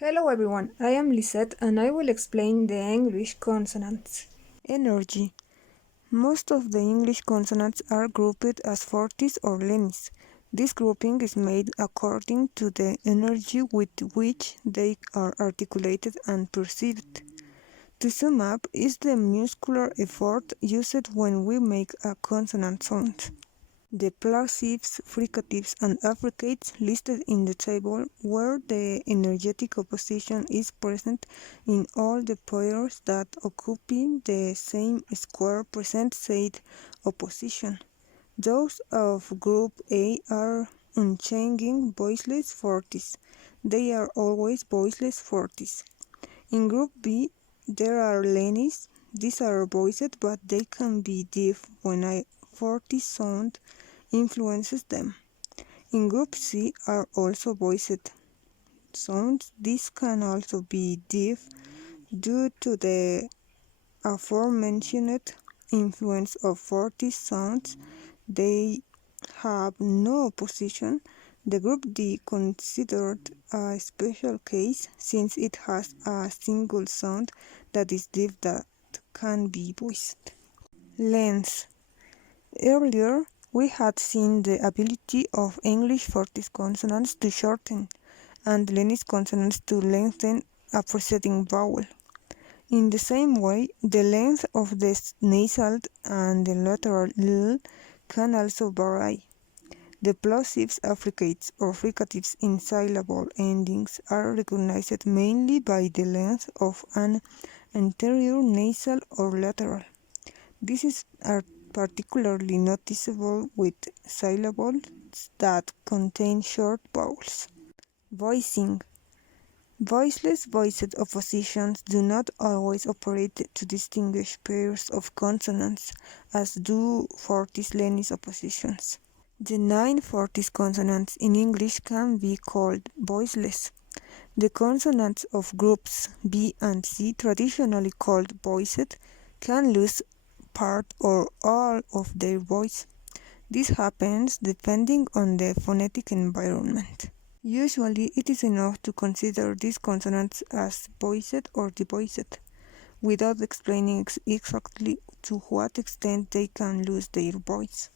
Hello everyone, I am Lisette and I will explain the English consonants. Energy. Most of the English consonants are grouped as forties or lenis. This grouping is made according to the energy with which they are articulated and perceived. To sum up, is the muscular effort used when we make a consonant sound. The plosives, fricatives, and affricates listed in the table where the energetic opposition is present in all the pairs that occupying the same square present said opposition. Those of group A are unchanging voiceless forties. They are always voiceless forties. In group B, there are lenis. These are voiced, but they can be deaf when a forty sound influences them. In group C are also voiced sounds. These can also be deaf due to the aforementioned influence of 40 sounds. They have no opposition. The group D considered a special case since it has a single sound that is deaf that can be voiced. Length. Earlier, we had seen the ability of English fortis consonants to shorten and Lenis consonants to lengthen a preceding vowel. In the same way, the length of the nasal and the lateral l can also vary. The plosives, affricates, or fricatives in syllable endings are recognized mainly by the length of an anterior nasal or lateral. This is particularly noticeable with syllables that contain short vowels. Voicing. Voiceless voiced oppositions do not always operate to distinguish pairs of consonants, as do fortis lenis oppositions. The 9 fortis consonants in English can be called voiceless. The consonants of groups B and C, traditionally called voiced, can lose part or all of their voice. This happens depending on the phonetic environment. Usually, it is enough to consider these consonants as voiced or devoiced, without explaining exactly to what extent they can lose their voice.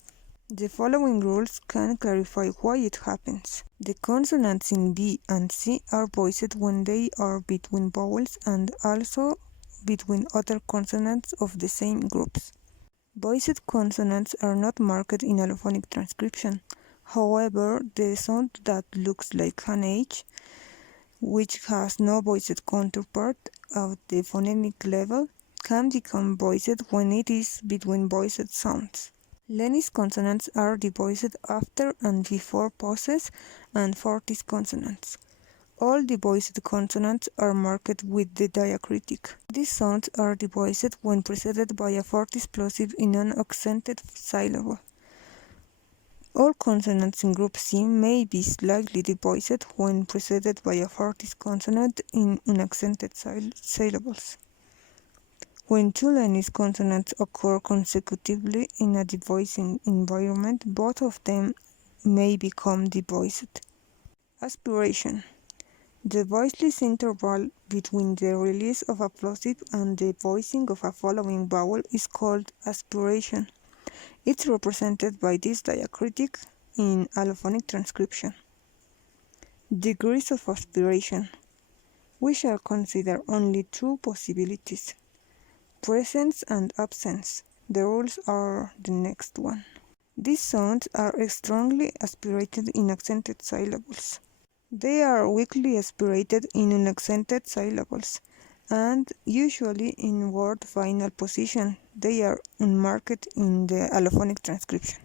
The following rules can clarify why it happens. The consonants in B and C are voiced when they are between vowels and also between other consonants of the same groups. Voiced consonants are not marked in allophonic transcription. However, the sound that looks like an H, which has no voiced counterpart at the phonemic level, can become voiced when it is between voiced sounds. Lenis consonants are devoiced after and before pauses and fortis consonants. All devoiced consonants are marked with the diacritic. These sounds are devoiced when preceded by a fortis plosive in an accented syllable. All consonants in group C may be slightly devoiced when preceded by a fortis consonant in unaccented syllables. When two lenis consonants occur consecutively in a devoicing environment, both of them may become devoiced. Aspiration. The voiceless interval between the release of a plosive and the voicing of a following vowel is called aspiration. It's represented by this diacritic in allophonic transcription. Degrees of aspiration. We shall consider only two possibilities: presence and absence. The rules are the next one. These sounds are strongly aspirated in accented syllables. They are weakly aspirated in unaccented syllables, and usually in word final position. They are unmarked in the allophonic transcription.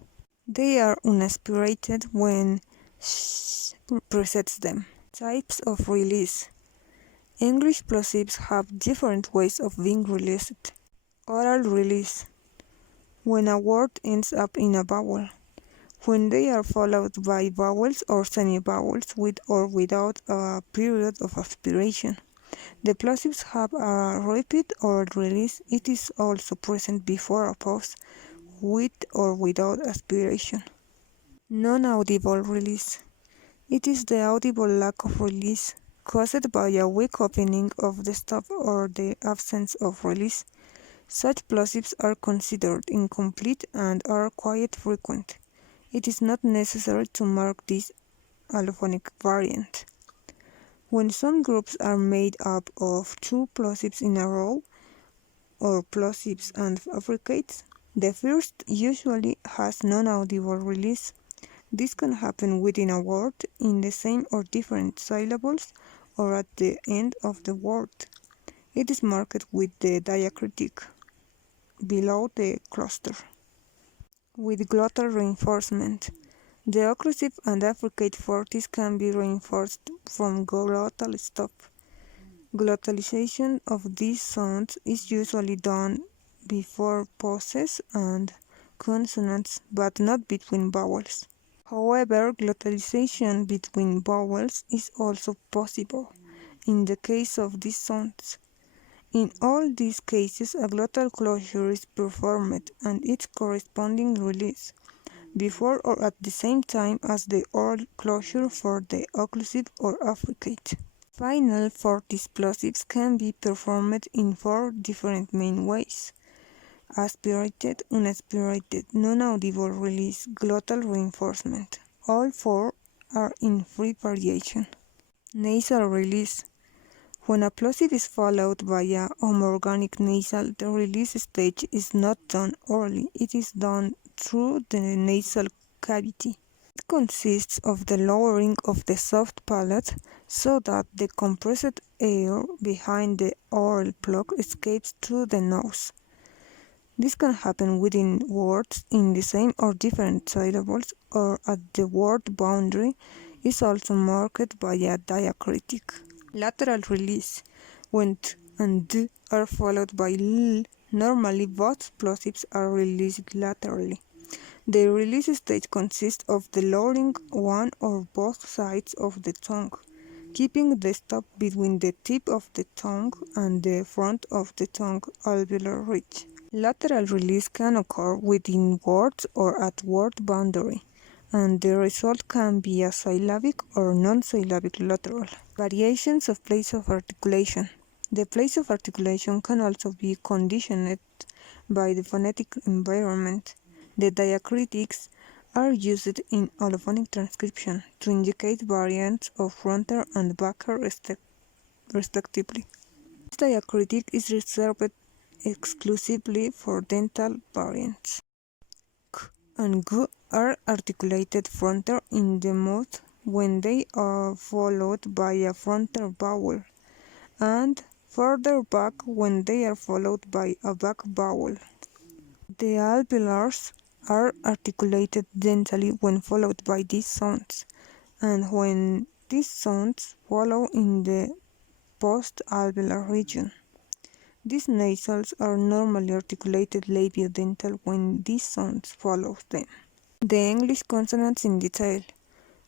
They are unaspirated when sh precedes them. Types of release. English plosives have different ways of being released. Oral release. When a word ends up in a vowel. When they are followed by vowels or semivowels with or without a period of aspiration. The plosives have a repeat oral release. It is also present before a pause, with or without aspiration. Non-audible release. It is the audible lack of release caused by a weak opening of the stop or the absence of release. Such plosives are considered incomplete and are quite frequent. It is not necessary to mark this allophonic variant. When some groups are made up of two plosives in a row, or plosives and affricates, the first usually has non-audible release. This can happen within a word, in the same or different syllables, or at the end of the word. It is marked with the diacritic below the cluster. With glottal reinforcement, the occlusive and affricate forties can be reinforced from glottal stop. Glottalization of these sounds is usually done before pauses and consonants, but not between vowels. However, glottalization between vowels is also possible in the case of these sounds. In all these cases, a glottal closure is performed and its corresponding release, before or at the same time as the oral closure for the occlusive or affricate. Final fortis plosives can be performed in four different main ways: aspirated, unaspirated, non-audible release, glottal reinforcement. All four are in free variation. Nasal release. When a plosive is followed by a homorganic nasal, the release stage is not done orally, it is done through the nasal cavity. It consists of the lowering of the soft palate so that the compressed air behind the oral plug escapes through the nose. This can happen within words in the same or different syllables, or at the word boundary, is also marked by a diacritic. Lateral release. When t and d are followed by l, normally both plosives are released laterally. The release stage consists of the lowering one or both sides of the tongue, keeping the stop between the tip of the tongue and the front of the tongue alveolar ridge. Lateral release can occur within words or at word boundary, and the result can be a syllabic or non-syllabic lateral. Variations of place of articulation. The place of articulation can also be conditioned by the phonetic environment. The diacritics are used in allophonic transcription to indicate variants of frontal and backer respectively. This diacritic is reserved exclusively for dental variants. K and G are articulated frontal in the mouth when they are followed by a frontal vowel, and further back when they are followed by a back vowel. The alveolars are articulated dentally when followed by these sounds, and when these sounds follow in the post-alveolar region. These nasals are normally articulated labiodental when these sounds follow them. The English consonants in detail.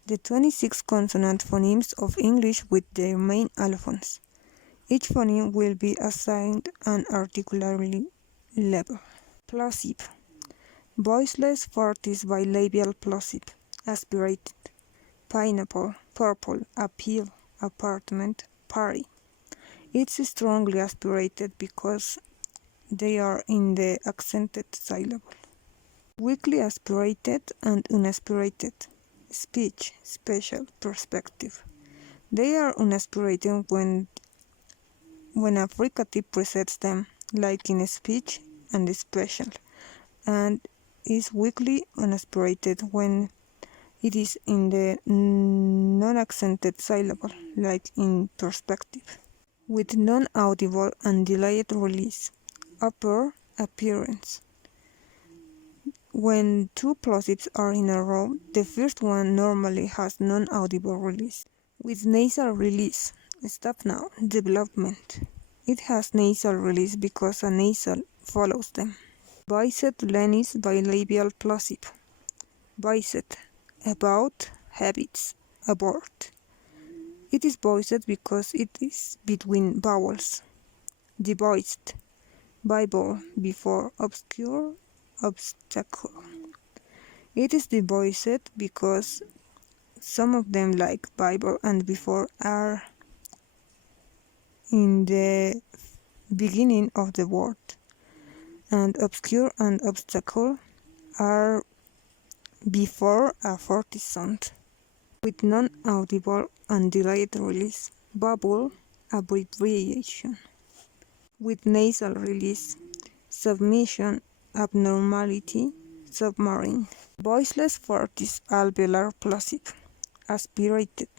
The 26 consonant phonemes of English with their main allophones. Each phoneme will be assigned an articulatory level. Plosive. Voiceless fortis bilabial plosive. Aspirated. Pineapple, purple, appeal, apartment, party. It's strongly aspirated because they are in the accented syllable. Weakly aspirated and unaspirated. Speech, special, perspective. They are unaspirated when a fricative precedes them, like in speech and special, and is weakly unaspirated when it is in the non-accented syllable, like in perspective. With non-audible and delayed release. Upper appearance. When two plosives are in a row, the first one normally has non-audible release. With nasal release. Stop now. Development. It has nasal release because a nasal follows them. Voiced lenis bilabial plosive. Voiced. About, habits, abort. It is voiced because it is between vowels. Devoiced. Bible before obscure, obstacle. It is devoiced because some of them, like Bible and before, are in the beginning of the word, and obscure and obstacle are before a fortis sound. With non-audible and delayed release, bubble, abbreviation. With nasal release, submission, abnormality, submarine. Voiceless fortis alveolar plosive, aspirated,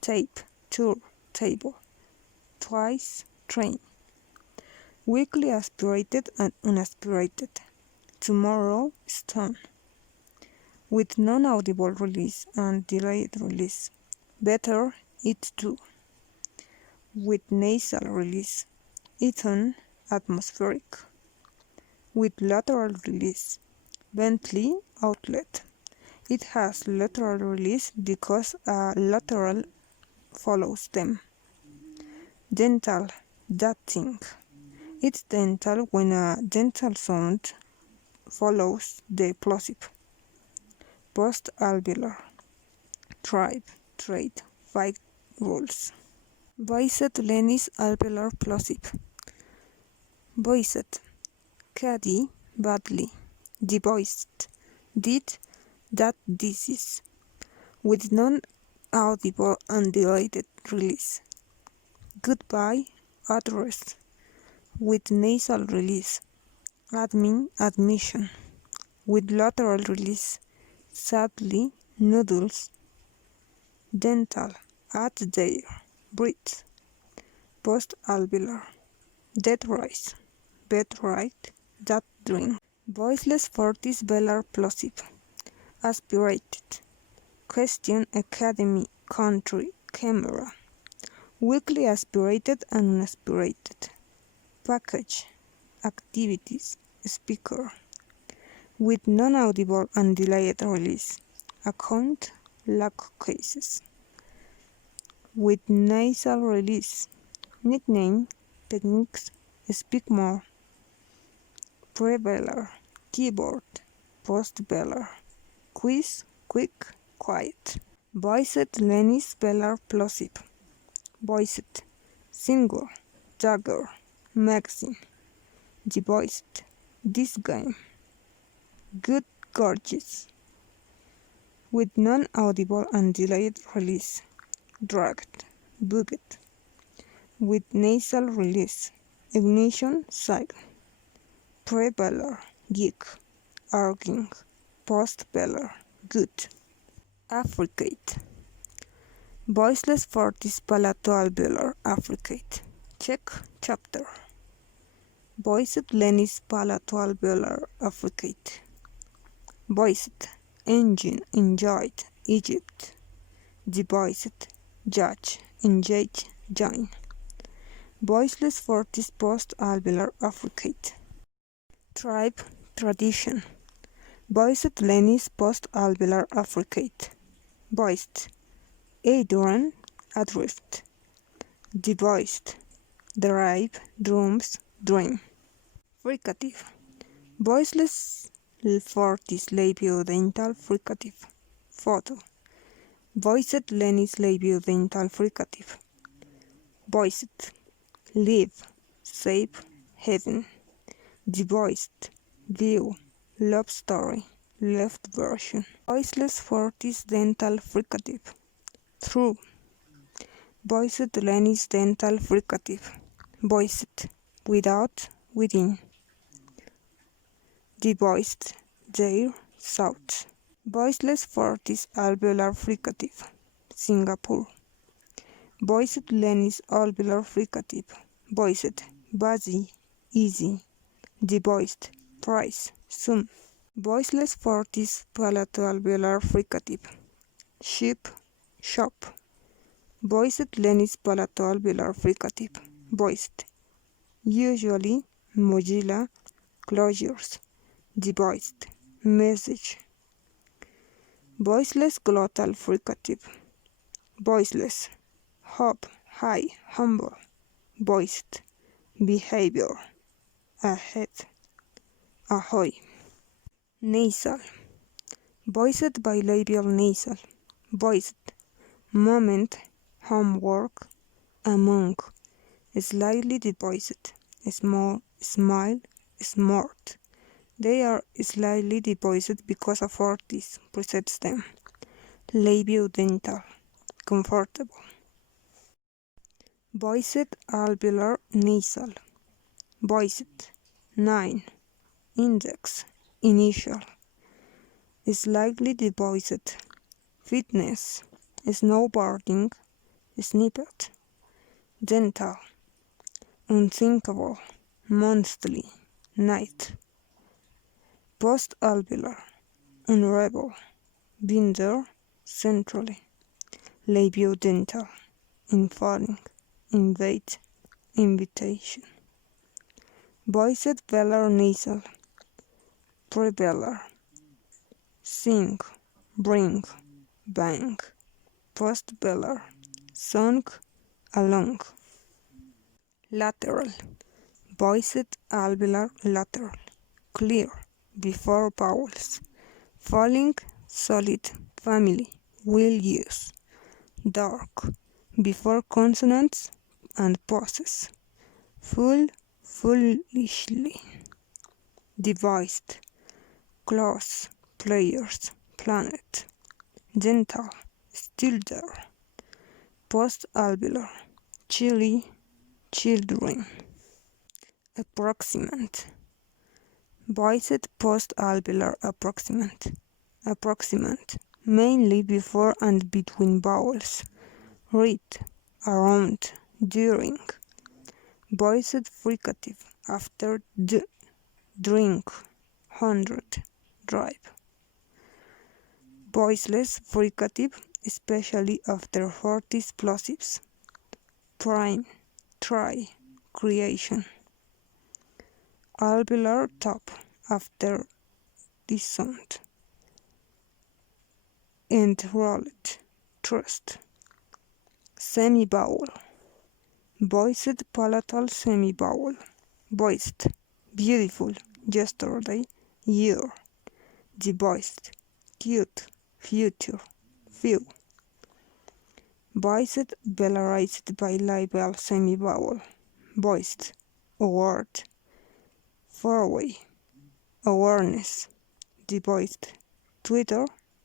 tape, tour, table, twice, train. Weakly aspirated and unaspirated, tomorrow, stone. With non-audible release and delayed release, better, it too. With nasal release, eaten, atmospheric. With lateral release, Bentley, outlet. It has lateral release because a lateral follows them. Dental, that thing. It's dental when a dental sound follows the plosive. Post-alveolar. Tribe, trade, 5 rules. Voiced lenis alveolar plosive. Voiced, caddy, badly. Devoiced, did, that disease. With non-audible and delayed release. Goodbye, address. With nasal release. Admin, admission. With lateral release. Sadly, noodles. Dental, at there. Breathe. Post-alveolar. Dead rise. Bed right, that drink. Voiceless fortis velar plosive. Aspirated. Question, academy, country, camera. Weakly aspirated and unaspirated. Package, activities, speaker. With non-audible and delayed release. Account, lack cases. With nasal release. Nickname, techniques, speak more. Prevelar, keyboard, post-velar. Quiz, quick, quiet. Voiced lenis velar plosive. Voiced, single, dagger, magazine. Devoiced, this game. Good, gorgeous. With non-audible and delayed release. Dragged, booked. With nasal release. Ignition, silent. Prevelar, geek, arguing. Post-velar, good. Affricate. Voiceless fortis palato-alveolar affricate. Check chapter. Voiced lenis palato-alveolar affricate. Voiced, engine, enjoyed, Egypt. Devoiced, judge, engage, join. Voiceless fortis post-alveolar affricate. Tribe, tradition. Voiced lenis post-alveolar affricate. Voiced, Adrian, adrift. Devoiced, derive, drums, dream. Fricative. Voiceless fortis labiodental fricative. Photo. Voiced lenis labiodental fricative. Voiced, live, save, heaven. Devoiced, view, love story, left version. Voiceless fortis dental fricative. Through. Voiced lenis dental fricative. Voiced, without, within. Devoiced, there, south. Voiceless fortis alveolar fricative. Singapore. Voiced lenis alveolar fricative. Voiced, busy, easy. Devoiced, price, soon. Voiceless fortis palato-alveolar fricative. Ship, shop. Voiced lenis palato-alveolar fricative. Voiced, usually, Mozilla, closures. Devoiced, message. Voiceless glottal fricative. Voiceless, hope, high, humble. Voiced, behavior, ahead, ahoy. Nasal. Voiced bilabial nasal. Voiced, moment, homework, among. slightly devoiced, small, smile, smart. They are slightly devoiced because a fortis precedes them. Labiodental, comfortable. Voiced alveolar nasal. Voiced, 9. Index, initial. Slightly devoiced. Fitness, snowboarding, snippet. Dental, unthinkable, monthly, night. Post-alveolar, unravel, binder, centrally. Labiodental, inferring, invade, invitation. Voiced velar nasal, prevelar, sing, bring, bang. Post-velar, sung, along. Lateral, voiced alveolar lateral, clear, before vowels. Falling, solid, family, will use. Dark, before consonants and pauses. Full, foolishly. Devised, close, players, planet. Gentle, still there. Post-alveolar, chilly, children. Approximant, voiced post-alveolar approximant, mainly before and between vowels. Read, around, during. Voiced fricative after d, drink, 100, drive. Voiceless fricative, especially after fortis plosives. Prime, try, creation. Alveolar top after dissonant. Enrolled, trust. Semivowel, voiced palatal semivowel. Voiced, beautiful, yesterday, year. Devoiced, cute, future, few. Voiced velarized bilabial semivowel. Voiced, award, faraway, awareness. Devoiced, Twitter,